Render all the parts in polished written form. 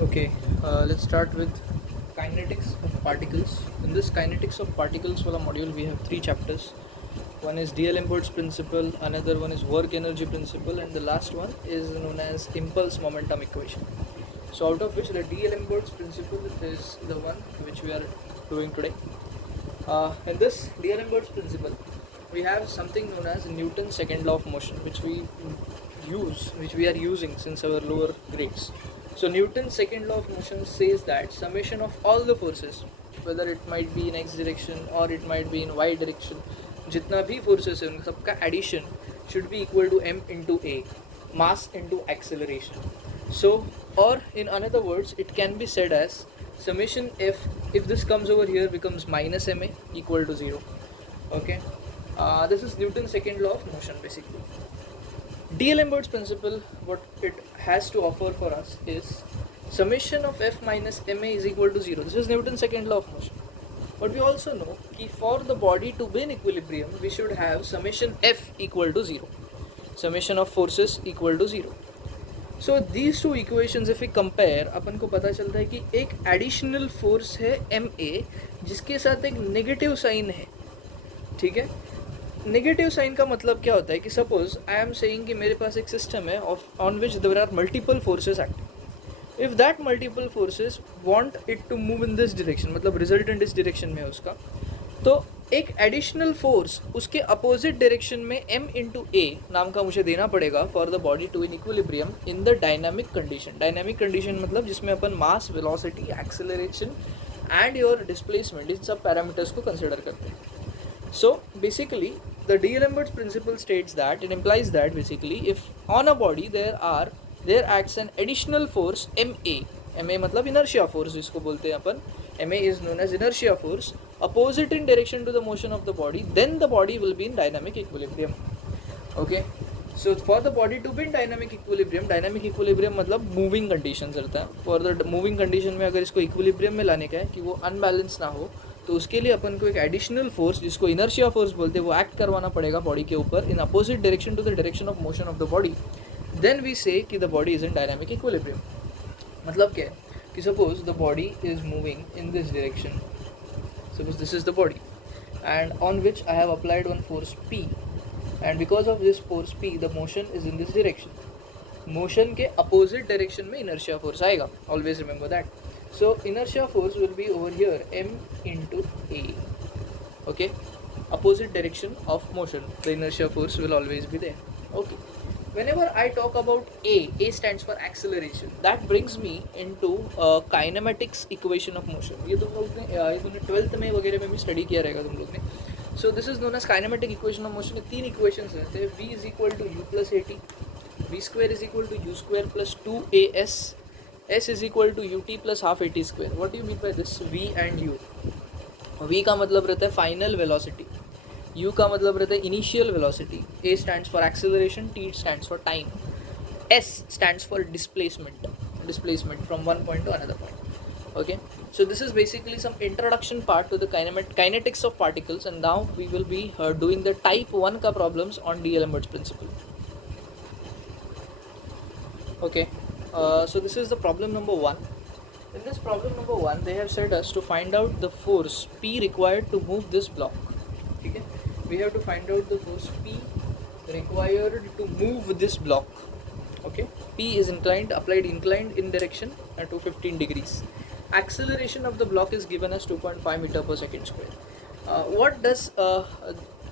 Okay, let's start with kinetics of particles. In this kinetics of particles wala module, we have three chapters. One is D'Alembert's principle, another one is work energy principle, and the last one is known as impulse momentum equation. So, out of which the D'Alembert's principle is the one which we are doing today. In this D'Alembert's principle, we have something known as Newton's second law of motion, which we are using since our lower grades. So Newton's second law of motion says that summation of all the forces, whether it might be in x direction or it might be in y direction, जितना भी forces है उन सबका addition should be equal to m into a, mass into acceleration. So, or in another words, it can be said as summation f, if this comes over here, becomes minus ma equal to 0. Okay, this is Newton's second law of motion basically. D'Alembert's principle, what it has to offer for us is summation of f minus ma is equal to 0. This is Newton's second law of motion. But we also know that for the body to be in equilibrium, we should have summation f equal to 0. Summation of forces equal to 0. So these two equations if we compare, अपन को पता चलता है कि एक additional force है ma जिसके साथ एक negative sign है, ठीक है. नेगेटिव साइन का मतलब क्या होता है कि सपोज आई एम सेइंग कि मेरे पास एक सिस्टम है on which there are multiple forces acting. If that multiple forces want it to move in this direction, मतलब रिजल्टेंट इस डायरेक्शन में है उसका, तो एक एडिशनल फोर्स उसके अपोजिट डायरेक्शन में m इंटू ए नाम का मुझे देना पड़ेगा for the body to in equilibrium in the dynamic condition. Dynamic condition मतलब जिसमें अपन mass, velocity, acceleration and your displacement, इन सब पैरामीटर्स को कंसिडर करते हैं. So basically the D'Alembert's principle states that it implies that basically if on a body there acts an additional force ma मतलब inertia force जिसको बोलते हैं अपन, ma is known as inertia force opposite in direction to the motion of the body, then the body will be in dynamic equilibrium. Okay, so for the body to be in dynamic equilibrium मतलब moving conditions रहता है. For the moving condition में अगर इसको equilibrium में लाने का है कि वो unbalanced ना हो, तो उसके लिए अपन को एक एडिशनल फोर्स जिसको इनर्शिया फोर्स बोलते हैं वो एक्ट करवाना पड़ेगा बॉडी के ऊपर in opposite direction to the direction of motion of the body. Then we say कि the body is in dynamic equilibrium. मतलब क्या है कि suppose the body is moving in this direction, suppose this is the body and on which I have applied one force P, and because of this force P the motion is in this direction. Motion के opposite direction में inertia force आएगा, always remember that. So inertia force will be over here m into a. Okay, opposite direction of motion, the inertia force will always be there. Okay, whenever I talk about a stands for acceleration. That brings me into kinematics equation of motion. ये तुम लोग ने 12th में वगैरह में भी study किया रहेगा तुम लोग ने. So this is known as kinetic equation of motion. तीन equations रहते हैं. v is equal to u plus at, v square is equal to u square plus 2as, s is equal to ut plus half at square. What do you mean by this v and u? v का मतलब रहता है final velocity, u का मतलब रहता है initial velocity, a stands for acceleration, t stands for time, s stands for displacement from one point to another point. Okay, so this is basically some introduction part to the kinetics of particles, and now we will be doing the type 1 ka problems on D'Alembert's principle. Okay, so this is the problem number 1. In this problem number 1, they have said us to find out the force P required to move this block. Okay, we have to find out the force P required to move this block. Okay, P is applied inclined in direction at 215 degrees. Acceleration of the block is given as 2.5 meter per second square.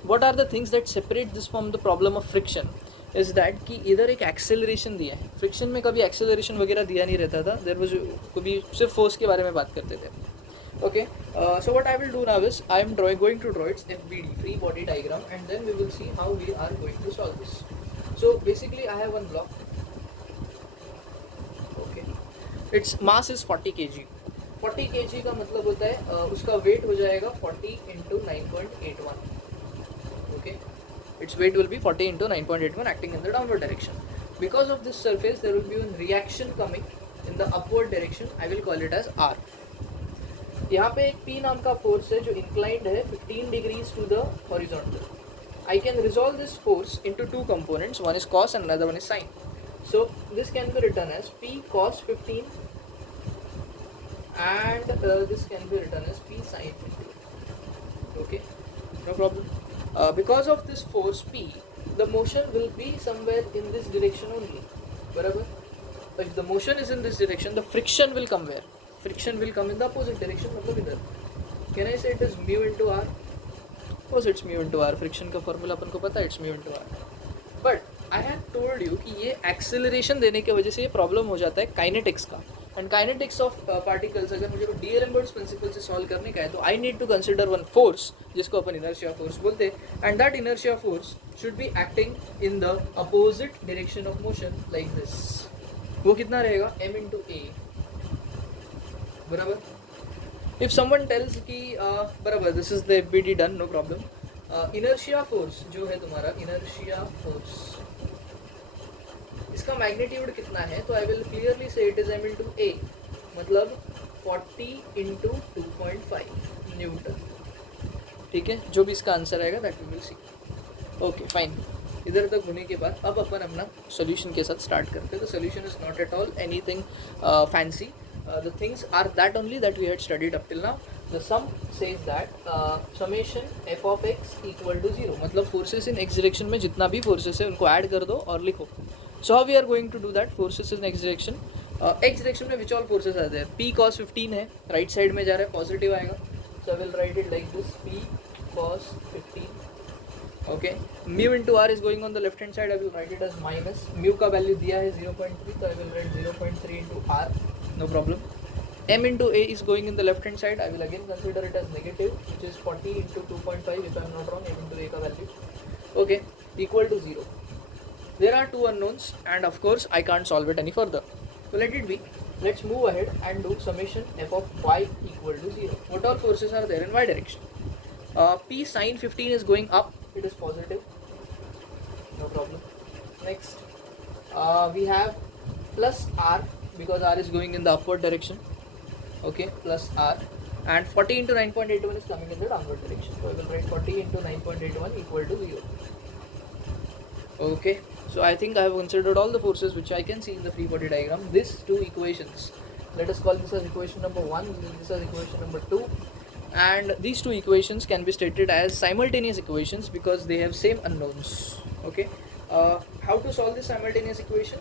What are the things that separate this from the problem of friction? Is that कि इधर एक acceleration दिया है. Friction में कभी acceleration वगैरह दिया नहीं रहता था. देयर वाज कभी सिर्फ फोर्स के बारे में बात करते थे. Okay, so what I will do now is I am going to draw its FBD, free body diagram, and then we will see how we are going to solve this. So basically I have one block. Okay, its mass is 40 kg. 40 kg का मतलब होता है उसका wait हो जाएगा 40 into 9.81. Okay, its weight will be 40 into 9.81 acting in the downward direction. Because of this surface there will be a reaction coming in the upward direction. I will call it as R. यहाँ पे एक P नाम का force है जो inclined है 15 degrees to the horizontal. I can resolve this force into two components. One is cos and another one is sin. So this can be written as P cos 15 and this can be written as P sine 50. Okay, no problem. Because of this force P, the motion will be somewhere in this direction only. Barabar? If the motion is in this direction, the friction will come where? Friction will come in the opposite direction. मतलब इधर. Can I say it is mu into r? Of course it's mu into r. Friction का formula अपन को पता है, it's mu into r. But I have told you कि ये acceleration देने की वजह से ये problem हो जाता है kinetics का. And kinetics of particles अगर मुझे को D'Alembert's principle से solve करने का है तो I need to consider one force जिसको अपन inertia force बोलते हैं, and that inertia force should be acting in the opposite direction of motion like this. वो कितना रहेगा? m into a. बराबर. If someone tells कि बराबर this is the FBD done, no problem. Inertia force जो है तुम्हारा inertia force, इसका मैग्नीट्यूड कितना है? तो आई विल क्लियरली से it is m into a, मतलब 40 into 2.5 न्यूटन. ठीक है, जो भी इसका आंसर आएगा that we will see. Okay fine. इधर तक होने के बाद अब अपन अपना सॉल्यूशन के साथ स्टार्ट करते हैं. The solution is not at all anything fancy. The things are that only that we had studied up till now. The sum says that summation f of x equal to 0, मतलब forces in x direction में जितना भी forces है उनको add कर दो और लिखो. So how we are going to do that? Forces in x direction. X direction में which all forces are there? P cos 15 है, right side में जा रहा है, positive आएगा. So I will write it like this: P cos 15. Okay. Mu into r is going on the left hand side. I will write it as minus. Mu का value दिया है 0.3, so I will write 0.3 into r. No problem. M into a is going in the left hand side. I will again consider it as negative, which is 40 into 2.5 if I am not wrong. M into a का value. Okay. Equal to 0. There are two unknowns and of course I can't solve it any further. So let it be. Let's move ahead and do summation f of y equal to 0. What all forces are there in y direction? P sine 15 is going up. It is positive. No problem. Next, we have plus r because r is going in the upward direction. Okay, plus r. And 40 into 9.81 is coming in the downward direction. So I will write 40 into 9.81 equal to 0. Okay, so I think I have considered all the forces which I can see in the free body diagram. These two equations, let us call this as equation number 1, this as equation number 2, and these two equations can be stated as simultaneous equations because they have same unknowns. Okay, how to solve this simultaneous equation?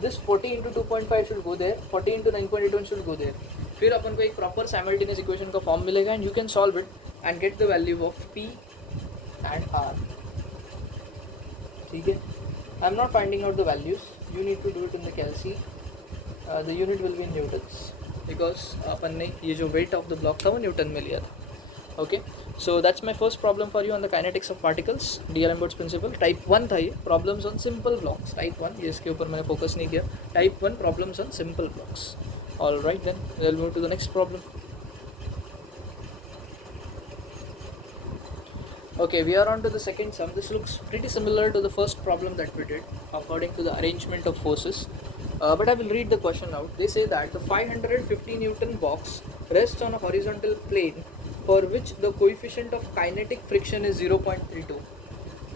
This 40 into 2.5 should go there, 40 into 9.81 should go there. फिर अपन को एक proper simultaneous equation का form मिलेगा and you can solve it and get the value of P and R. ठीक है, I am not finding out the values. You need to do it in the calci. The unit will be in newtons because अपन ने ये जो weight of the block था वो Newton में लिया था. Okay, so that's my first problem for you on the kinetics of particles. D'Alembert's principle. Type 1 था ये, problems on simple blocks. Type 1, ये इसके ऊपर मैंने focus नहीं किया. Type 1 problems on simple blocks. All right then, we'll move to the next problem. Okay, we are on to the second sum. This looks pretty similar to the first problem that we did according to the arrangement of forces. But I will read the question out. They say that the 550 Newton box rests on a horizontal plane for which the coefficient of kinetic friction is 0.32.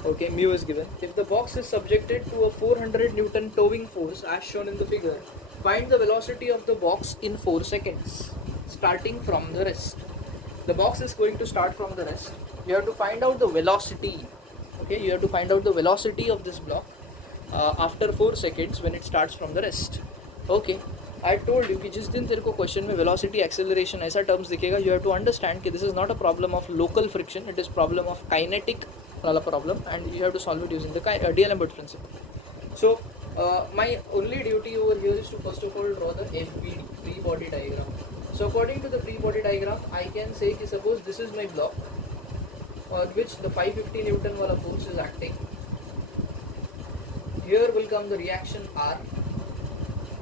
Okay, mu is given. If the box is subjected to a 400 Newton towing force as shown in the figure, find the velocity of the box in 4 seconds starting from the rest. The box is going to start from the rest. You have to find out the velocity. Okay, you have to find out the velocity of this block after 4 seconds when it starts from the rest. Okay, I told you कि जिस दिन तेरे को question में velocity acceleration ऐसा terms दिखेगा, you have to understand कि this is not a problem of local friction, it is problem of kinetic वाला problem and you have to solve it using the D'Alembert's principle. So my only duty over here is to first of all draw the FBD, free body diagram. So according to the free body diagram, I can say कि suppose this is my block on which the 550 Newton wala force is acting. Here will come the reaction R.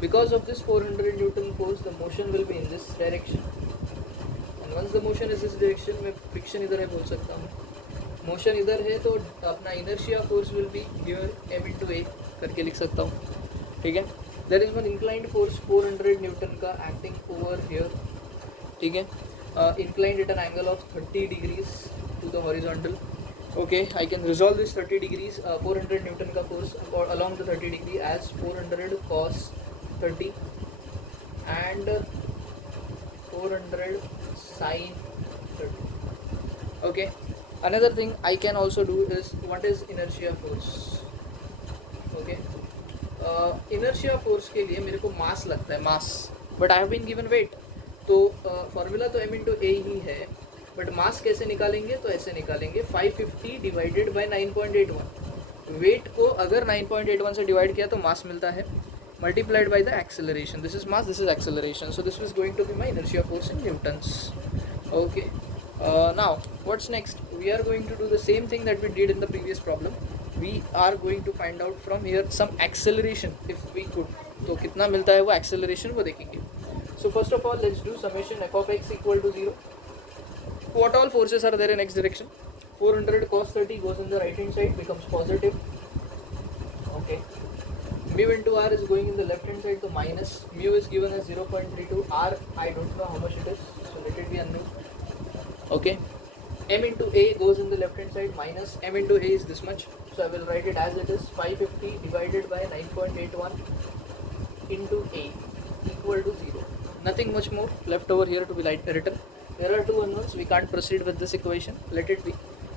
Because of this 400 Newton force, the motion will be in this direction. And once the motion is this direction, मैं friction इधर है बोल सकता हूँ. Motion इधर है तो अपना inertia force will be here m into a करके लिख सकता हूँ. ठीक है? There is one inclined force 400 Newton का acting over here. ठीक है? Inclined at an angle of 30 degrees to the horizontal. Okay, I can resolve this 30 degrees 400 Newton का force along the 30 degree as 400 cos 30 and 400 sine 30. Okay, another thing I can also do is what is inertia force. Okay, inertia force के लिए मेरे को mass लगता है, mass, but I have been given weight, तो formula तो m into a ही है, बट मास कैसे निकालेंगे, तो ऐसे निकालेंगे 550 डिवाइडेड बाय 9.81. वेट को अगर 9.81 से डिवाइड किया तो मास मिलता है, multiplied by the acceleration. This is mass, this is acceleration. So this is going to be my inertia force in newtons. Okay. Now what's next? We are going to do the same thing that we did in the previous problem. We are going to find out from here some acceleration if we could. तो कितना मिलता है वो acceleration वो देखेंगे. So first of all, let's do summation f of x equal to 0. What all forces are there in x direction? 400 cos 30 goes in the right hand side, becomes positive. Okay. Mu into r is going in the left hand side, so minus. Mu is given as 0.32. R I don't know how much it is, so let it be unknown. Okay. M into a goes in the left hand side, minus. M into a is this much, so I will write it as it is. 550 divided by 9.81 into a equal to 0. Nothing much more left over here to be written. There are two unknowns, we can't proceed with this equation, let it be.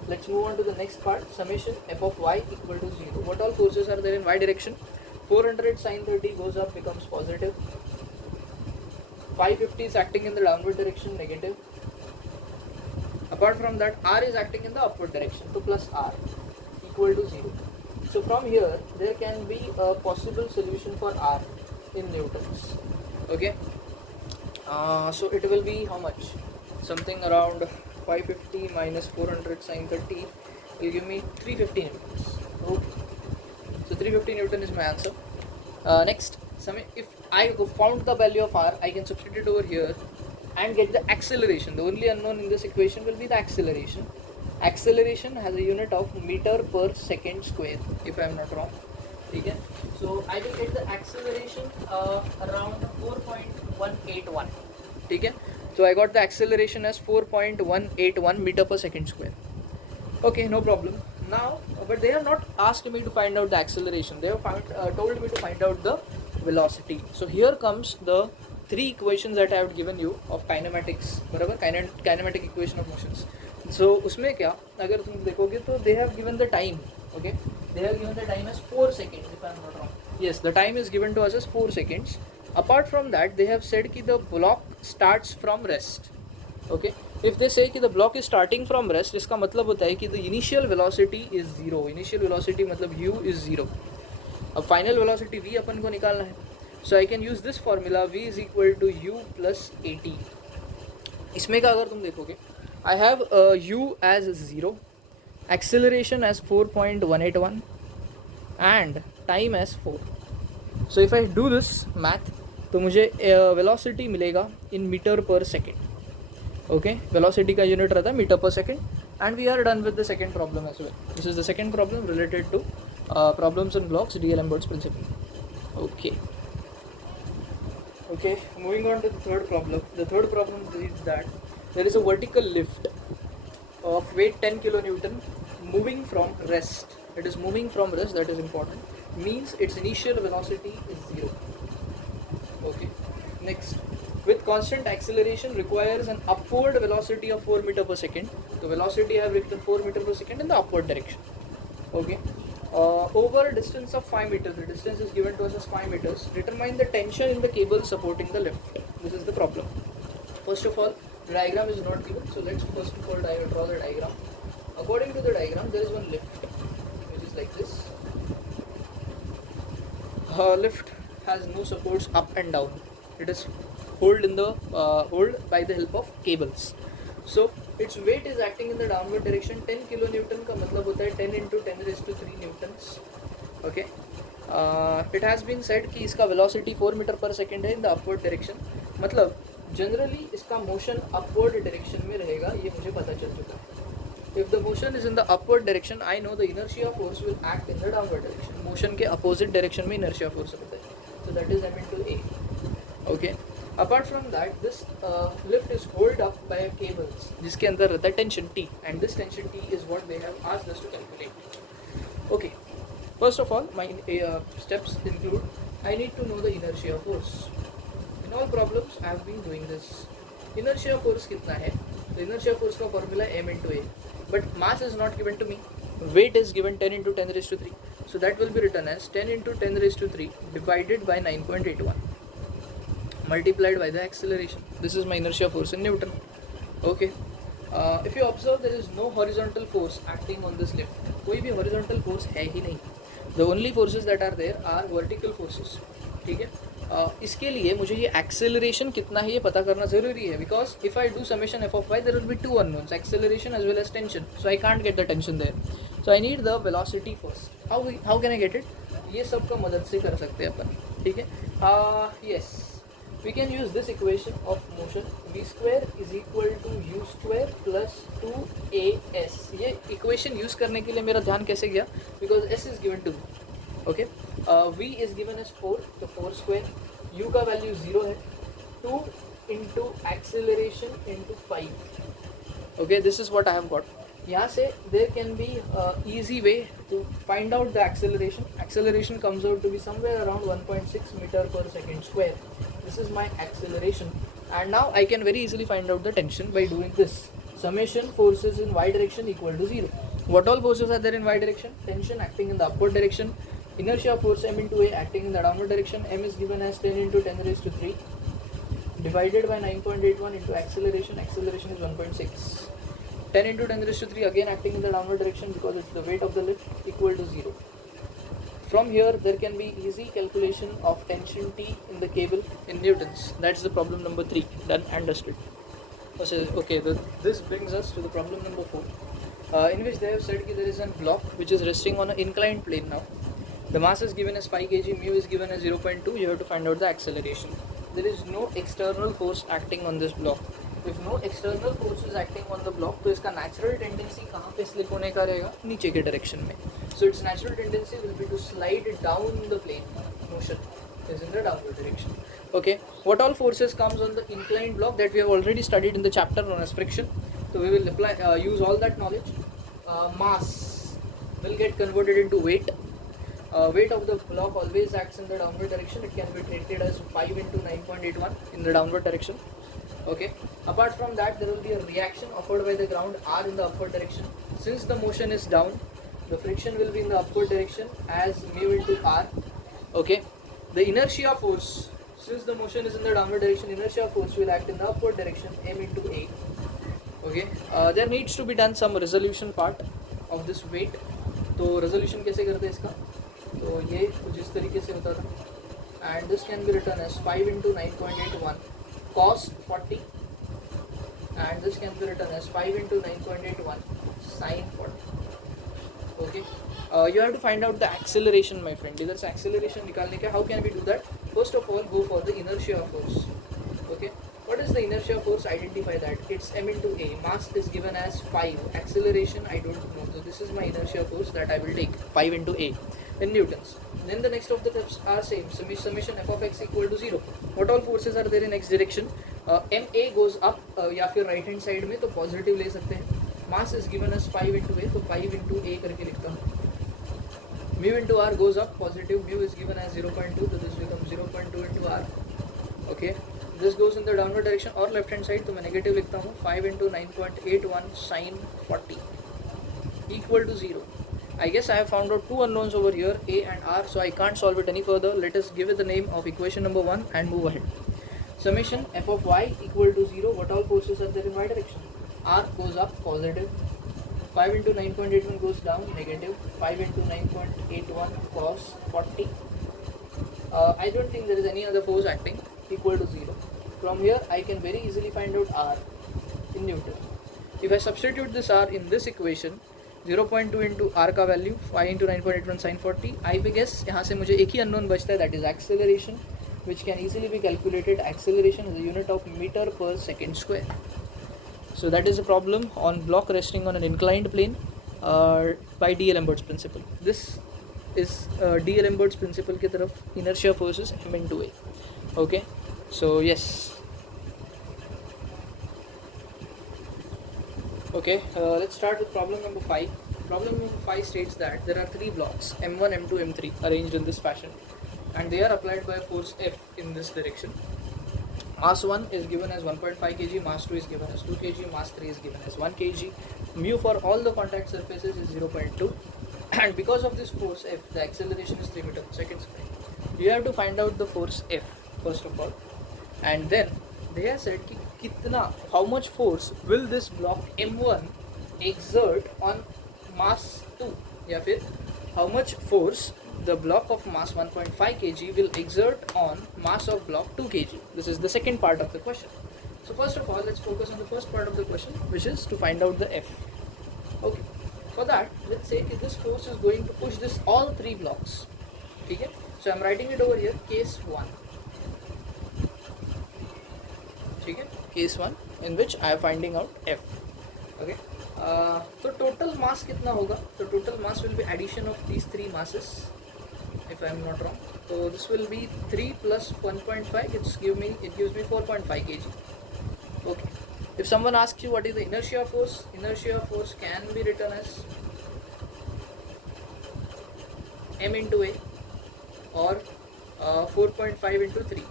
Let's move on to the next part. Summation f of y equal to 0. What all forces are there in y direction? 400 sine 30 goes up, becomes positive. 550 is acting in the downward direction, negative. Apart from that, r is acting in the upward direction, so plus r equal to 0. So from here, there can be a possible solution for r in newtons. Okay. So it will be how much? Something around 550 minus 400 sine 30 will give me 350 newtons. Okay. So 350 Newton is my answer. Next, if I found the value of r, I can substitute over here and get the acceleration. The only unknown in this equation will be the acceleration. Acceleration has a unit of meter per second square, if I am not wrong. Okay. So I will get the acceleration around 4.181. Okay. So I got the acceleration as 4.181 meter per second square. Okay, no problem. Now, but they have not asked me to find out the acceleration. They have told me to find out the velocity. So here comes the three equations that I have given you of kinematics, बराबर, kinematic equation of motions. So उसमें क्या, अगर तुम देखोगे तो they have given the time. Okay, they have given the time as 4 seconds, if I am not wrong. Yes, the time is given to us as 4 seconds. Apart from that, they have said कि the block starts from rest. Okay, if they say कि the block is starting from rest, इसका मतलब होता है कि the initial velocity is 0. Initial velocity मतलब u is 0. अब final velocity v अपन को निकालना है. So I can use this formula, v is equal to u plus at. इसमें का अगर तुम देखोगे, I have u as 0, acceleration as 4.181 and time as 4. So if I do this math, तो मुझे velocity मिलेगा in meter per second. Okay, velocity का unit रहता है meter per second, and we are done with the second problem as well. This is the second problem related to problems in blocks, D.L.Embert's principle. Okay. Okay, moving on to the third problem. The third problem reads that there is a vertical lift of weight 10 kilonewton moving from rest. It is moving from rest, that is important. Means its initial velocity is 0. Okay. Next, with constant acceleration requires an upward velocity of 4 meter per second. The velocity I have written 4 meter per second in the upward direction. Okay. Over a distance of 5 meters, the distance is given to us as 5 meters. Determine the tension in the cable supporting the lift. This is the problem. First of all, the diagram is not given, so let's first of all draw the diagram. According to the diagram, there is one lift, which is like this. Lift has no supports up and down. It is hold by the help of cables. So its weight is acting in the downward direction. 10 kilonewton का मतलब होता है 10 into 10 raised to 3 newtons. Okay. It has been said कि इसका velocity 4 meter per second है in the upward direction. मतलब generally इसका motion upward direction में रहेगा, ये मुझे पता चल चुका है. If the motion is in the upward direction, I know the inertia force will act in the downward direction. Motion के opposite direction में inertia force होता है. So that is m into a. Okay. Apart from that, this lift is held up by cables जिसके अंदर रहता है tension T, and this tension T is what they have asked us to calculate. Okay. First of all, my steps include, I need to know the inertia force. In all problems, I have been doing this. Inertia force कितना है, तो inertia force का formula m into a, but mass is not given to me, weight is given 10 into 10 raised to 3, so that will be written as 10 into 10 raised to 3 divided by 9.81 multiplied by the acceleration. This is my inertia force in Newton. Okay, if you observe, there is no horizontal force acting on this lift. कोई भी horizontal force है ही नहीं. The only forces that are there are vertical forces. ठीक है, इसके लिए मुझे ये acceleration कितना है ये पता करना ज़रूरी है, because if I do summation f of y, there will be two unknowns, acceleration as well as tension, so I can't get the tension there. So I need the velocity first. How can I get it? ये सब का मदद से कर सकते हैं अपन. ठीक है, yes, we can use this equation of motion, v square is equal to u square plus 2as. ये equation use करने के लिए मेरा ध्यान कैसे गया, because s is given to me. Okay, v is given as 4, तो 4 square, u का value 0 है, 2 into acceleration into 5. Okay, this is what I have got. यहाँ से there can be easy way to find out the acceleration. Acceleration comes out to be somewhere around 1.6 meter per second square. This is my acceleration, and now I can very easily find out the tension by doing this. Summation forces in y direction equal to 0. What all forces are there in y direction? Tension acting in the upward direction, inertia force m into a acting in the downward direction. M is given as 10 into 10 raised to 3 divided by 9.81 into acceleration. Acceleration is 1.6. 10 into 10 raised to 3 again acting in the downward direction because it's the weight of the lift, equal to 0. From here there can be easy calculation of tension T in the cable in newtons. That's the problem number 3, done and dusted. Okay, this brings us to the problem number 4, in which they have said that there is a block which is resting on an inclined plane. Now the mass is given as 5 kg, mu is given as 0.2. You have to find out the acceleration. There is no external force acting on this block. If no external force is acting on the block, तो इसका natural tendency कहाँ पे slip होने का रहेगा, नीचे के direction में. So its natural tendency will be to slide down the plane. Motion is in the downward direction. Okay, what all forces comes on the inclined block that we have already studied in the chapter known as friction. So we will apply, use all that knowledge. Mass will get converted into weight. Weight of the block always acts in the downward direction. It can be treated as 5 into 9.81 in the downward direction. Okay, apart from that, there will be a reaction offered by the ground R in the upward direction. Since the motion is down, the friction will be in the upward direction as mu into R. Okay, the inertia force, since the motion is in the downward direction, inertia force will act in the upward direction, m into A. Okay, there needs to be done some resolution part of this weight. तो resolution कैसे करते हैं इसका, तो ये कुछ इस तरीके से होता था, and this can be written as 5 into 9.81 cos 40, and this can be written as 5 into 9.81 sin 40. Okay, you have to find out the acceleration, my friend. इधर से acceleration निकालने का, how can we do that? First of all, go for the inertia force. Okay, what is the inertia force? Identify that. It's m into a. Mass is given as 5. Acceleration I don't know, so this is my inertia force that I will take, 5 into a in newtons. Then the next of the steps are same. Summation f of x equal to 0. What all forces are there in x direction? ma goes up, या फिर right hand side में तो positive ले सकते हैं. Mass is given as 5 into a, तो 5 into a करके लिखता हूँ. Mu into r goes up, positive. Mu is given as 0.2, so this becomes 0.2 into r. Okay, this goes in the downward direction or left hand side, तो मैं negative लिखता हूँ. 5 into 9.81 sin 40 equal to 0. I guess I have found out two unknowns over here, A and R, so I can't solve it any further. Let us give it the name of equation number 1 and move ahead. Summation f of y equal to 0. What all forces are there in y direction? R goes up, positive. 5 into 9.81 goes down, negative. 5 into 9.81 cos 40. I don't think there is any other force acting, equal to 0. From here, I can very easily find out R in Newton. If I substitute this R in this equation, 0.2 into R का value 5 into 9.81 sin 40, I guess यहाँ से मुझे एक ही unknown बचता है, that is acceleration, which can easily be calculated. Acceleration is a unit of meter per second square. So that is a problem on block resting on an inclined plane by D'Alembert's principle. This is D'Alembert's principle की तरफ inertia forces m into a. Okay, so yes. Okay, let's start with problem number 5. Problem number 5 states that there are 3 blocks M1, M2, M3 arranged in this fashion, and they are applied by a force F in this direction. Mass 1 is given as 1.5 kg, mass 2 is given as 2 kg, mass 3 is given as 1 kg. Mu for all the contact surfaces is 0.2, and because of this force F, the acceleration is 3 meters per second square. You have to find out the force F first of all, and then they have said कि कितना, how much force will this block M1 exert on mass 2, या फिर how much force the block of mass 1.5 kg will exert on mass of block 2 kg. This is the second part of the question. So first of all, let's focus on the first part of the question, which is to find out the F. Okay. For that, let's say if this force is going to push this all three blocks. Okay. So I'm writing it over here. Case 1. Okay. Case 1 in which I am finding out F. Okay. So total mass कितना होगा? So total mass will be addition of these three masses, if I am not wrong. So this will be 3 plus 1.5. It gives me 4.5 kg. Okay. If someone asks you what is the inertia force can be written as m into a, or 4.5 into 3.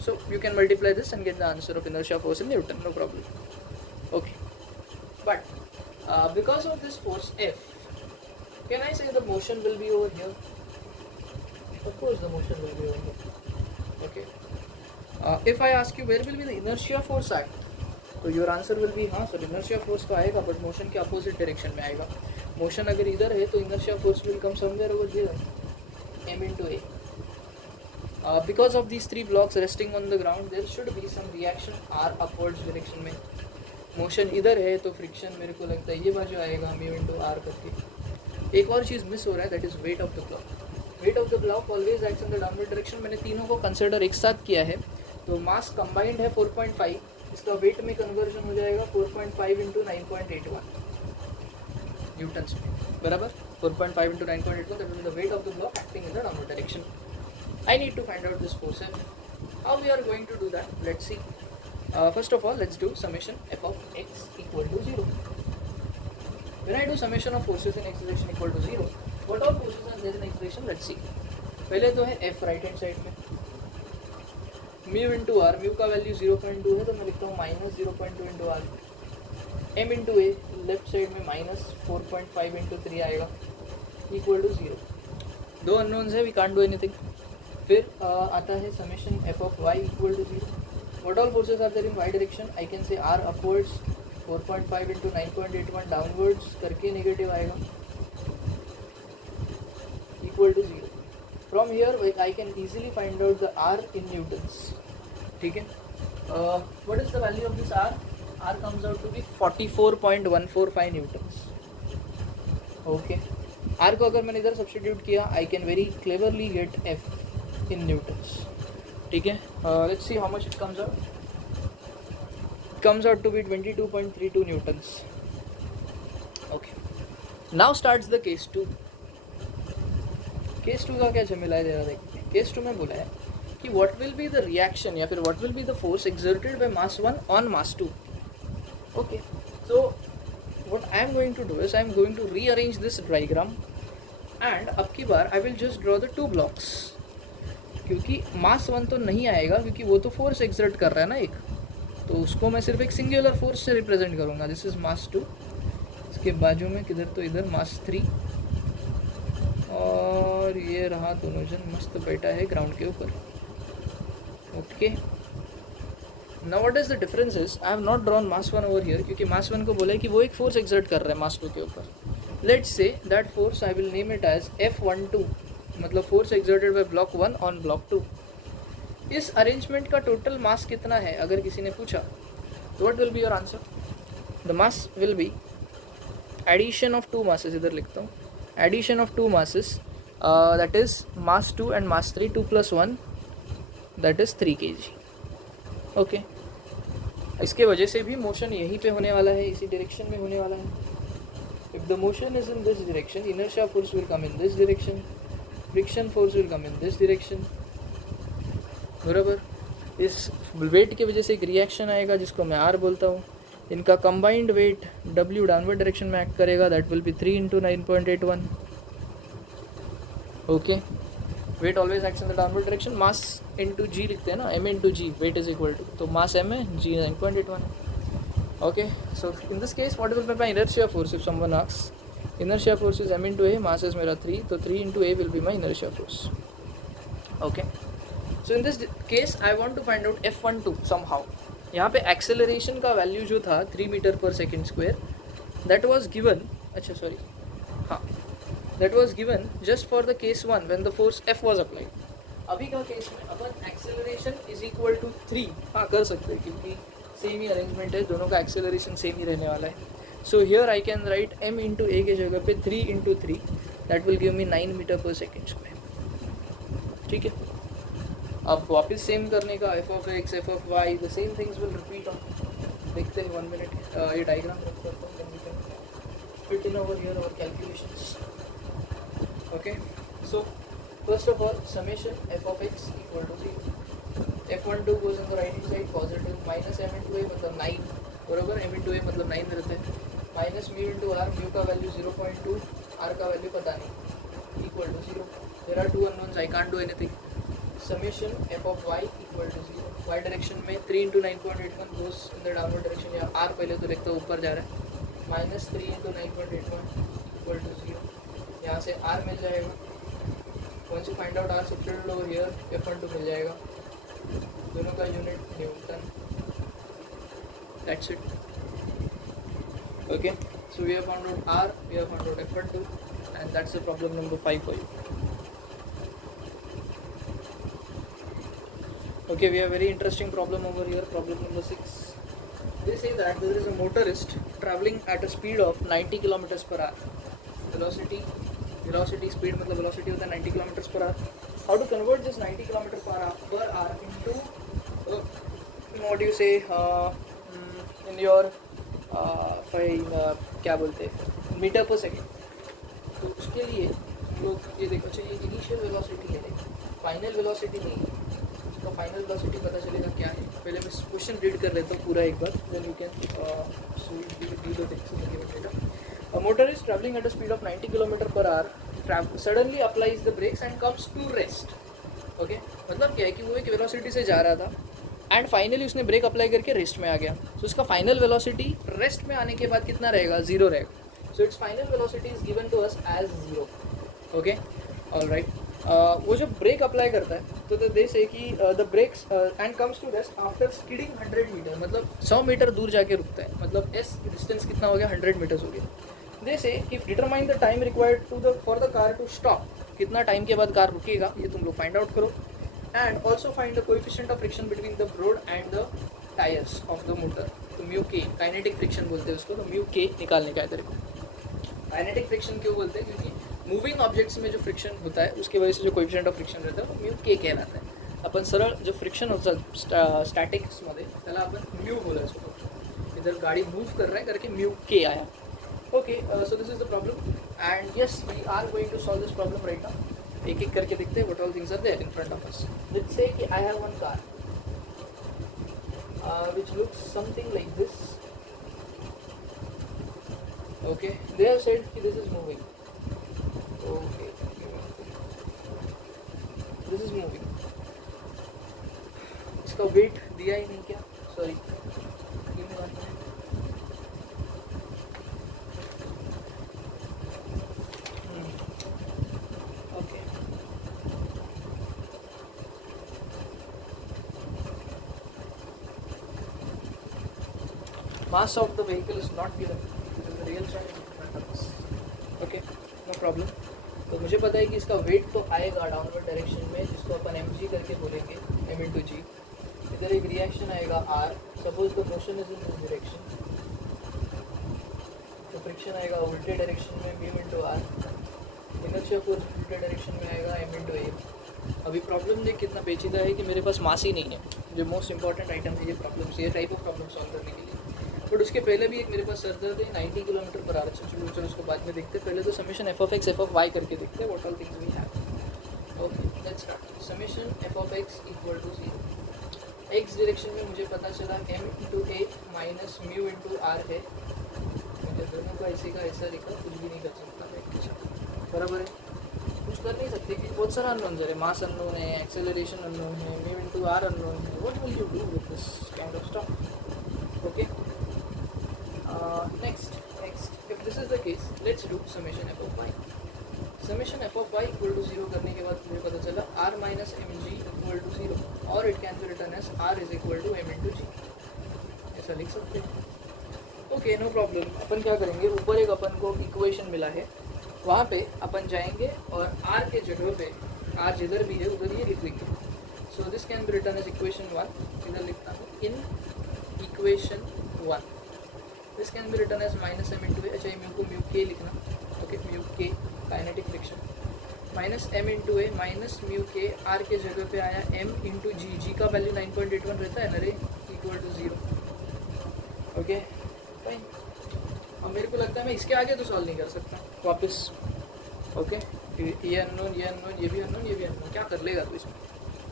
So you can multiply this and get the answer of inertia force in Newton, no problem. Okay. But because of this force F, can I say the motion will be over here? Of course the motion will be over here. Okay. If I ask you where will be the inertia force at, तो your answer will be हाँ sir inertia force तो आएगा, but motion के opposite direction में आएगा. Motion अगर इधर है तो inertia force will come somewhere over here, m into a. Because of these three blocks resting on the ground, there should be some reaction r upwards direction में. Motion इधर है तो फ्रिक्शन मेरे को लगता है ये बाजू आएगा म्यू इंटू आर करके. एक और चीज़ मिस हो रहा है, that is weight of the block. Weight of the block always acts in the downward direction. मैंने तीनों को कंसिडर एक साथ किया है, तो मास कंबाइंड है 4.5, इसका वेट में कन्वर्जन हो जाएगा 4.5 इंटू 9.81 न्यूटन्स में, बराबर. 4.5 into 9.81, that is the weight of the block acting in the downward direction. I need to find out this force F. How we are going to do that? Let's see. First of all, let's do summation f of x equal to 0. When I do summation of forces in x direction equal to 0, what all forces are there in x direction? Let's see. पहले तो है f right hand side में, mu into R. Mu का value 0.2 है तो मैं लिखता हूँ minus 0.2 into R. M into A left side में माइनस 4.5 इंटू 3 आएगा इक्वल टू 0. दो अननोन्स है, वी कांट डू एनीथिंग. फिर आता है summation f of y equal to 0. What all forces are there in y direction? I can say r upwards 4.5 into 9.81 downwards करके negative आएगा equal to 0. From here I can easily find out the r in newtons. ठीक है. What is the value of this r? R comes out to be 44.145 newtons. Okay. r को अगर मैंने इधर substitute किया, I can very cleverly get f in newtons. ठीक है. Let's see how much it comes out. It comes out to be 22.32 newtons. Okay. Now starts the case 2. Case 2 का क्या झमेला है जरा देखते हैं. Case 2 में बोला है कि what will be the reaction या फिर what will be the force exerted by mass 1 on mass 2. Okay. So what I am going to do is I am going to rearrange this diagram, and अब की बार I will just draw the two blocks. क्योंकि मास 1 तो नहीं आएगा क्योंकि वो तो force exert कर रहा है ना एक, तो उसको मैं सिर्फ एक सिंगुलर फोर्स से रिप्रेजेंट करूँगा. This is mass 2. इसके बाजू में किधर तो इधर मास 3, और ये रहा दोनों जन मस्त बैठा है ग्राउंड के ऊपर. Okay. Now what is the difference is I have not drawn mass 1 over here क्योंकि मास 1 को बोला है कि वो एक फोर्स एक्सर्ट कर रहा है मास 2 के ऊपर. Let's say that force I will name it as F12, मतलब force exerted by block 1 on block 2. इस अरेंजमेंट का टोटल मास कितना है अगर किसी ने पूछा, तो what will be your answer? The mass will be addition of two masses. इधर लिखता हूँ addition of two masses, that is mass 2 and mass 3. 2 + 1 that is 3 kg. Okay. इसके वजह से भी मोशन यहीं पे होने वाला है, इसी डायरेक्शन में होने वाला है. If the motion is in this direction, inertia force will come in this direction, friction force will come in this direction, बराबर. इस वेट की वजह से एक रिएक्शन आएगा जिसको मैं आर बोलता हूँ. इनका combined weight W downward direction में एक्ट करेगा, that will be 3 into 9.81. Okay. Weight always acts in the downward direction, mass into g लिखते हैं ना, m into g, weight is equal to, तो मास m है, g 9.81 है। Okay, so in this case what will be my inertia force if someone asks, inertia force is m into a, mass is मेरा 3, तो 3 into a will be my inertia force. Okay, so in this case I want to find out F12 somehow. यहाँ पे acceleration का value जो था 3 metre per second square, that was given, अच्छा sorry, हाँ, that was given just for the case 1 when the force F was applied। अभी का case में अपन एक्सेलरेशन इज इक्वल टू 3 हाँ कर सकते हैं क्योंकि सेम ही अरेंजमेंट है, दोनों का एक्सेलरेशन सेम ही रहने वाला है। So here I can write m into a के जगह पे 3 into 3, that will give me 9 metre per second square. ठीक है, अब वापस सेम करने का f of x f of y the same things will repeat on. देखते हैं 1 मिनट, ये डायग्राम रख करता हूँ, then we can fit in over here our calculations। Okay, so first of all summation f of x equal to 0, f12 goes on the right hand side positive, minus m into a मतलब 9 बराबर, m into a मतलब 9 रहते हैं, minus mu into R, mu का value 0.2, R का value पता नहीं, equal to 0। There are 2 unknowns, I can't do anything. Summation f of y equal to 0, y direction में 3 into 9.81 goes in the downward direction, या r पहले तो देखते हो ऊपर जा रहा है, माइनस 3 इंटू 9.81 इक्वल टू 0, यहाँ से r मिल जाएगा। Once you find out r substitute over here, F12 मिल जाएगा, दोनों का unit newton, that's it. Okay, so we have found out r, we have found out F12 and that's the problem number 5 for you. Okay, we have very interesting problem over here, problem number 6. They say that there is a motorist traveling at a speed of 90 kilometers per hour. Velocity speed मतलब velocity होता है 90 kilometers per hour. How to convert this 90 kilometers per hour into what do you say in your क्या बोलते हैं metre per second. तो उसके लिए हम लोग ये देखो, चाहिए इनिशियल वेलोसिटी है, फाइनल वेलोसिटी नहीं है। तो फाइनल वेलोसिटी पता चलेगा क्या है, पहले मैं क्वेश्चन रीड कर लेता हूँ पूरा एक बार, then you can do the things. A motorist traveling at a speed of 90 km per hour suddenly applies the brakes and comes to rest। Okay, मतलब क्या है कि वो एक वेलोसिटी से जा रहा था एंड फाइनली उसने ब्रेक अप्लाई करके रेस्ट में आ गया। सो उसका फाइनल वेलोसिटी रेस्ट में आने के बाद कितना रहेगा, 0 रहेगा। So it's final velocity is given to us as 0। Okay, alright, वो जब ब्रेक अप्लाई करता है तो दे से कि the brakes and comes to rest after skidding 100 metre, मतलब 100 मीटर दूर जाके रुकता है, मतलब एस डिस्टेंस कितना हो गया, 100 मीटर्स हो गया। They say if determine the time required to the for the car to stop, कितना टाइम के बाद कार रुकेगा ये तुम लोग फाइंड आउट करो। And also find the coefficient of friction between the road and the tyres of the motor, तो mu के, काइनेटिक फ्रिक्शन बोलते हैं उसको, तो म्यू के निकालने का है तेरे को। काइनेटिक फ्रिक्शन क्यों बोलते हैं, क्योंकि मूविंग ऑब्जेक्ट्स में जो फ्रिक्शन होता है उसकी वजह से जो कोएफिशिएंट ऑफ फ्रिक्शन रहता है वो म्यू के कहलाता है। अपन सरळ जो फ्रिक्शन होतं स्टॅटिक्समध्ये त्याला आपण म्यू बोलायचो, इधर गाड़ी मूव कर रहा है करके म्यू के आया। Okay, so this is the problem and yes we are going to solve this problem right now. एक एक करके देखते हैं what all things are there in front of us. Let's say कि I have one car which looks something like this. Okay, they have said कि this is moving. Okay, this is moving. इसका wait दिया ही नहीं क्या, sorry, give me 1 minute. Okay. Mass of the vehicle is not given, this is the real challenge in front of us. Okay, no problem. तो मुझे पता है कि इसका वेट तो आएगा डाउनवर्ड डायरेक्शन में, जिसको अपन mg करके बोलेंगे, m इंटू जी। इधर एक रिएक्शन आएगा r, suppose the motion is in this direction, तो फ्रिक्शन आएगा उल्टे डायरेक्शन में m into R, inertia force उल्टे डायरेक्शन में आएगा m इंटू ए। अभी प्रॉब्लम देख कितना पेचीदा है कि मेरे पास मास ही नहीं है, जो मोस्ट इंपॉर्टेंट आइटम है ये प्रॉब्लम, ये टाइप ऑफ प्रॉब्लम सॉल्व करने के लिए। बट उसके पहले भी एक मेरे पास सर दर्द है 90 किलोमीटर पर आवर। चलो उसको बाद में देखते हैं, पहले तो summation F of X F of Y करके देखते हैं what all things we have. Okay, let's start. Summation F of x equal to 0। X direction में मुझे पता चला m इंटू ए माइनस म्यू इंटू आर है, मुझे दोनों का ऐसे का ऐसा लिखा, कुछ भी नहीं कर सकता मैं, बराबर है। कुछ कर नहीं सकते क्योंकि बहुत सारा अननोन है, मास अननोन है, एक्सेलरेशन अननोन है, म्यू इनटू आर अननोन है. What will you do with this kind of stuff? Okay, next if this is the case, let's do summation F of Y. Summation F of Y equal to 0 करने के बाद मुझे पता चला R minus M G equal to 0, और it can be written as R is equal to M into जी. ऐसा लिख सकते हैं. Okay, no problem. अपन क्या करेंगे, ऊपर एक अपन को इक्वेशन मिला है, वहाँ पे अपन जाएंगे और आर के जगह पे आर जिधर भी है उधर ये लिख देंगे. So this can be written as equation 1. इधर लिखता हूँ in equation 1. This can be written as minus m into a. अच्छा, म्यू को म्यू के लिखना. ओके, म्यू के kinetic friction minus m into ए माइनस म्यू के. आर के जगह पे आया एम इंटू जी. जी का वैल्यू 9.81 रहता है ना रे, इक्वल टू 0. Okay fine. अब मेरे को लगता है मैं इसके आगे तो सॉल्व नहीं कर सकता वापस. ओके, ये अननोन, ये अननोन, ये भी अननोन, ये भी अननोन, क्या कर लेगा तो इसमें.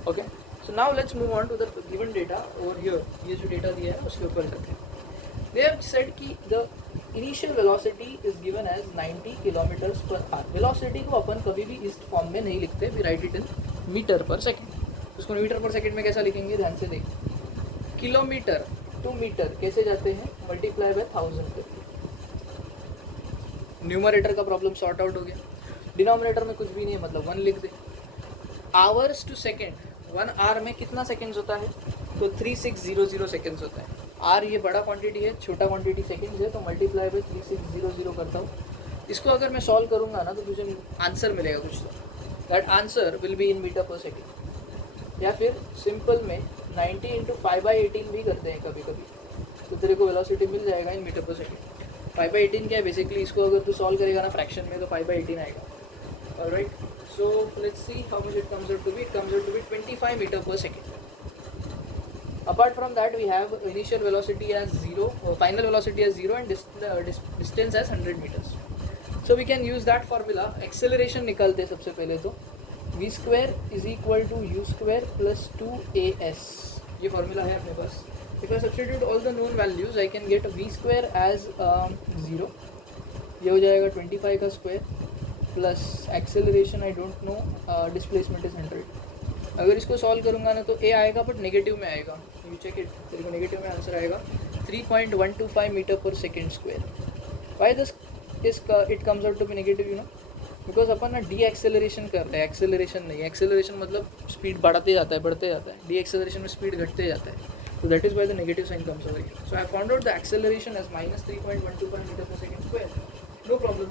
Okay, so now let's move on to the given data over here. ये जो डेटा दिया है उसके ऊपर करते हैं. दे हैव सेड कि the initial velocity is given as 90 kilometres per hour. Velocity को अपन कभी भी इस फॉर्म में नहीं लिखते, we write it in metre per second. उसको मीटर पर सेकेंड में कैसा लिखेंगे, ध्यान से देखिए. किलोमीटर टू मीटर कैसे जाते हैं, मल्टीप्लाई बाय 1000 करके. न्यूमरेटर का प्रॉब्लम सॉर्ट आउट हो गया. डिनोमिनेटर में कुछ भी नहीं है, मतलब 1 लिख दे. आवर्स टू सेकेंड, 1 आवर में कितना सेकेंड्स होता है, तो 3600 सेकेंड्स होता है. आर ये बड़ा क्वांटिटी है, छोटा क्वांटिटी सेकेंड्स है, तो मल्टीप्लाई बाय 3600 करता हूँ. इसको अगर मैं सॉल्व करूँगा ना तो मुझे आंसर मिलेगा कुछ. तो that answer will be in metre per second. या फिर सिंपल में 90 इंटू 5/18 भी करते हैं कभी कभी, तो तेरे को वेलोसिटी मिल जाएगा इन मीटर पर सेकेंड. 5/18 क्या है बेसिकली, इसको अगर तू सॉल्व करेगा ना फ्रैक्शन में तो 5/18 आएगा. Alright, so let's see how much it comes out to be. It comes out to be 25 metre per second. Apart from that, we have initial velocity as 0, final velocity as 0, and distance as 100 meters. So we can use that formula. Acceleration निकालते हैं सबसे पहले तो. v square is equal to u square plus 2as. ये formula है अपने पास. If I substitute all the known values, I can get v square as 0. ये हो जाएगा 25 का square plus acceleration I don't know, displacement is 100. अगर इसको solve करूँगा ना तो ए आएगा बट नेगेटिव में आएगा. यू चेक इट, तेरे को नेगेटिव में आंसर आएगा 3.125 metre per second square. Why this it comes out to be negative, you know, because अपन ना डी एक्सेलरेशन कर रहे हैं. एक्सेलरेशन नहीं, एक्सेलरेशन मतलब स्पीड बढ़ाते जाता है, बढ़ते जाता है. डी एक्सेलरेशन में स्पीड घटते जाता है, तो that is why the negative sign comes over here. So I found out the acceleration as minus 3.125 metre per second square. No problem.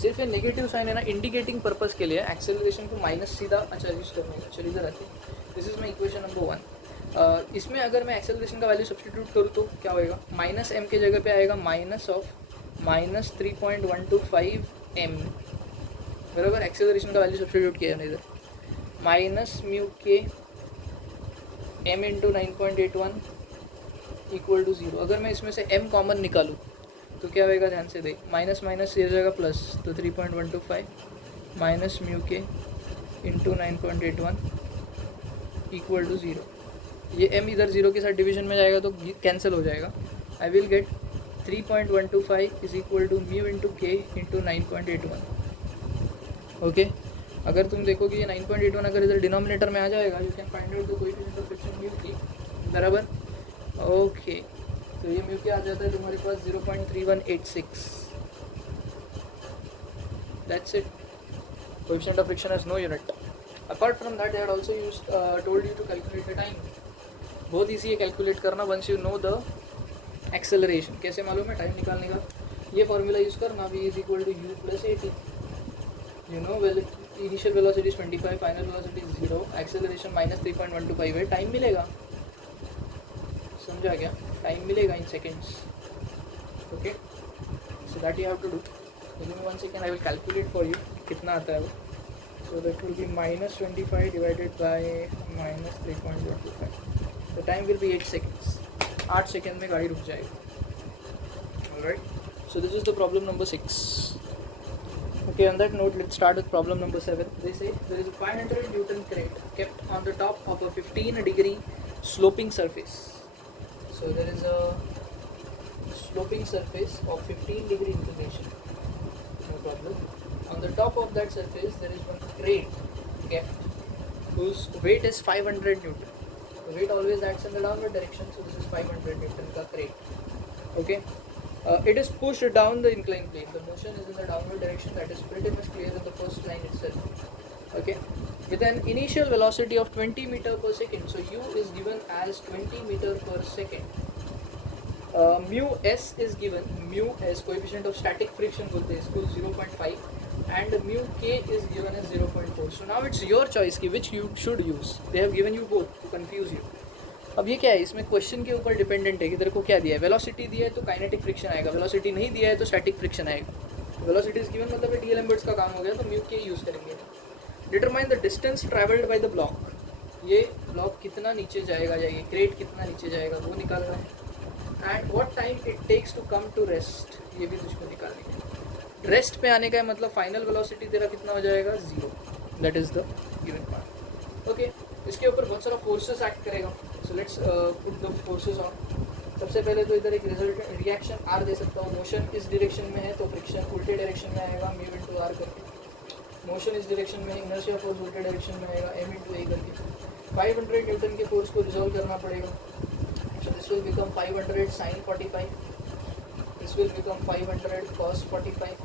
सिर्फ ये नेगेटिव साइन है ना, इंडिकेटिंग पर्पस के लिए एक्सेलरेशन को माइनस सीधा अच्छा यूज करने का. चलिए इधर आते हैं. This is my equation number 1. इसमें अगर मैं एक्सेलरेशन का वैल्यू सब्सटीट्यूट करूँ तो क्या होएगा, माइनस एम के जगह पे आएगा माइनस ऑफ माइनस 3.125 एम. बराबर, एक्सेलरेशन का वैल्यू सब्सटीट्यूट किया है इधर. माइनस म्यू के एम इंटू 9.81 इक्वल टू 0. अगर मैं इसमें से एम कॉमन निकालूँ तो क्या होएगा, ध्यान से देख. माइनस माइनस ये हो जाएगा प्लस, तो 3.125 माइनस म्यू के इंटू 9.81 इक्वल टू 0. ये m इधर 0 के साथ डिवीजन में जाएगा तो कैंसिल हो जाएगा. I will get 3.125 is equal to mu into K into 9.81. Okay, अगर तुम देखो कि ये 9.81 अगर इधर डिनोमिनेटर में आ जाएगा, you can find out the coefficient of friction mu की. बराबर, ओके. तो ये म्यू के आ जाता है तुम्हारे पास 0.3186. That's it. Coefficient of friction has no unit. Apart from that, they had also used told you to calculate the time. बहुत ईजी है कैलकुलेट करना once you know the acceleration. कैसे मालूम है टाइम निकालने का, ये फॉर्मूला यूज़ करना. v is equal to U plus 80. You know well, initial velocity is 25, final velocity is 0, acceleration minus 3.125 है. टाइम मिलेगा, समझा क्या, टाइम मिलेगा in seconds. Okay, so that you have to do. Give me 1 second, I will calculate for you कितना आता है वो. So that will be minus 25 divided by minus 3.125. The time will be 8 seconds. 8 second में गाड़ी रुक जाएगी. Alright, so this is the problem number 6. Okay, on that note, let's start with problem number 7. They say there is a 500 Newton crate kept on the top of a 15-degree sloping surface. So there is a sloping surface of 15-degree inclination. No problem. On the top of that surface there is one crate kept whose weight is 500 Newton. The weight always acts in the downward direction, so this is 500 Newton ka crate. Okay. It is pushed down the inclined plane. The motion is in the downward direction. That is pretty much clear in the first line itself. Okay. With an initial velocity of 20 meter per second. So u is given as 20 meter per second. Mu s is given. Mu s coefficient of static friction बोलते हैं इसको 0.5 and mu k is given as 0.4. So now it's your choice कि which you should use. They have given you both to confuse you. अब ये क्या है, इसमें question के ऊपर डिपेंडेंट है कि तेरे को क्या दिया है. वेलोसिटी दिया है तो काइनेटिक फ्रिक्शन आएगा, वेलोसिटी नहीं दिया है तो स्टैटिक फ्रिक्शन आएगा. वेलोसिटी इज गिवन मतलब डीएल एम्बर्ट्स का काम हो गया, तो म्यू के यूज़ करेंगे. Determine the distance travelled by the block. ये ब्लॉक कितना नीचे जाएगा, ये क्रेट कितना नीचे जाएगा वो निकालना है. And what time it takes to come to rest, ये भी तुझको निकालना है. रेस्ट पे आने का है मतलब फाइनल वेलोसिटी तेरा कितना हो जाएगा, 0. That is the given part. Okay. इसके ऊपर बहुत सारा फोर्सेस एक्ट करेगा. So let's put the forces on. सबसे पहले तो इधर एक रिजल्ट रिएक्शन आर दे सकता हूँ. मोशन इस डायरेक्शन में है तो फ्रिक्शन उल्टे डायरेक्शन में आएगा, म्यू इनटू आर करके. मोशन इस डायरेक्शन में, इनर्शिया फोर्स उल्टे डायरेक्शन में आएगा, एम इनटू ए करके. 500 न्यूटन के फोर्स को रिजॉल्व करना पड़ेगा. So this will become 500 sin 45. This will become 500 cos 45.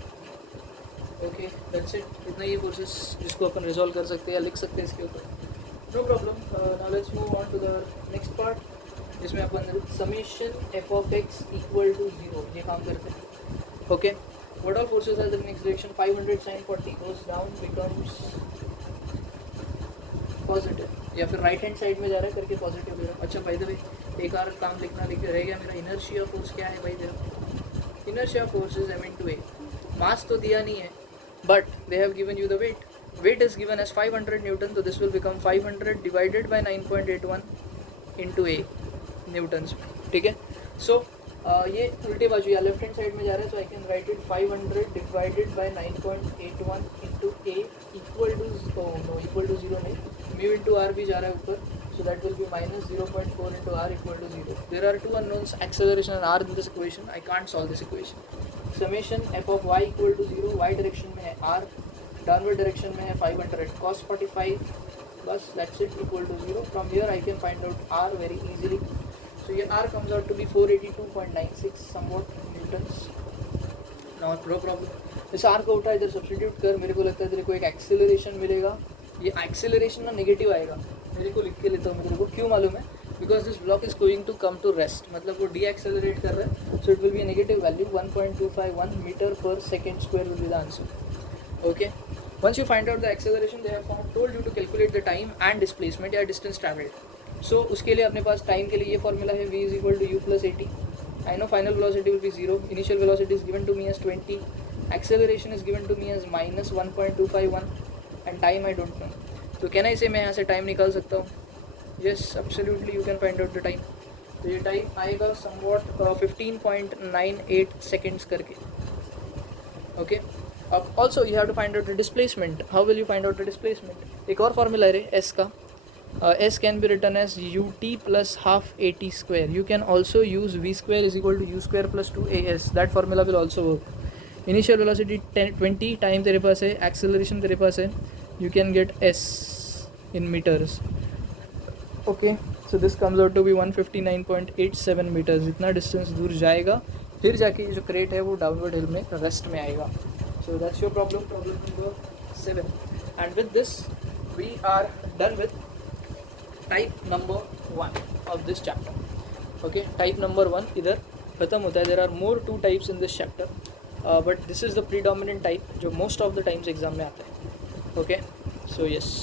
Okay, that's it. इतना ही फोर्सेस जिसको अपन रिजॉल्व कर सकते हैं या लिख सकते हैं इसके ऊपर. No problem. Now let's move on to the next part, जिसमें अपन summation F of x equal to 0 ये काम करते हैं. ओके. What all forces are the next direction. 500 sin 40 goes down becomes positive, या फिर राइट हैंड साइड में जा रहा है करके पॉजिटिव हो रहा है. अच्छा बाय द वे एक और काम लिखना रह गया मेरा. इनर्शिया फोर्स क्या है भाई तेरा. Inertia force is m into a. Mass तो दिया नहीं है but they have given you the weight. Weight is given as 500 Newton, so this will become 500 divided by 9.81 into A Newtons. ठीक है. So ये उल्टे बाजू या लेफ्ट हैंड साइड में जा रहा है, so I can write it 500 divided by 9.81 into A equal to equal to 0 नहीं, mu into R भी जा रहा है ऊपर, so that will be minus 0.4 into R equal to 0. There are two unknowns, acceleration and R in this equation. I can't solve this equation. Summation f of y equal to 0. Y direction में है R, downward direction में है 500 cos 45. बस that's it, equal to 0. From here I can find out R very easily. So ये R comes out to be 482.96 somewhat newtons. Not no problem. इस R को उठा इधर सब्स्टिट्यूट कर. मेरे को लगता है तेरे को एक एक्सेलरेशन मिलेगा. ये एक्सेलरेशन ना नेगेटिव आएगा. मेरे को लिख के लेता हूँ. मेरे को क्यों मालूम है, because this block is going to come to rest, मतलब वो डी एक्सेलरेट कर रहा है. So it will be a negative value. 1.251 metre per second square will be the answer. Okay. Once you find out the acceleration, they have told you to calculate the time and displacement या distance traveled. So उसके लिए अपने पास time के लिए ये formula है, v is equal to u plus 80. I know final velocity will be 0. Initial velocity is given to me as 20. Acceleration is given to me as minus 1.251 and time I don't know. So can I say मैं यहाँ से time निकाल सकता हूँ? Yes, absolutely you can find out the time. तो ये time आएगा somewhat 15.98 seconds करके. Okay. Also you have to find out the displacement. How will you find out the displacement? एक और formula है S का. S can be written as ut plus half at square. You can also use v square is equal to u square plus 2as. That formula will also work. Initial velocity 20, time तेरे पास है, acceleration तेरे पास है. You can get S in meters. Okay, so this comes out to be 159.87 meters. इतना distance दूर जाएगा, फिर जाके जो crate है वो downward hill में rest में आएगा. So that's your problem number 7. And with this we are done with type number 1 of this chapter. Okay, type number 1 इधर खत्म होता है. There are more 2 types in this chapter, but this is the predominant type जो most of the times exam में आता है. Okay, so yes.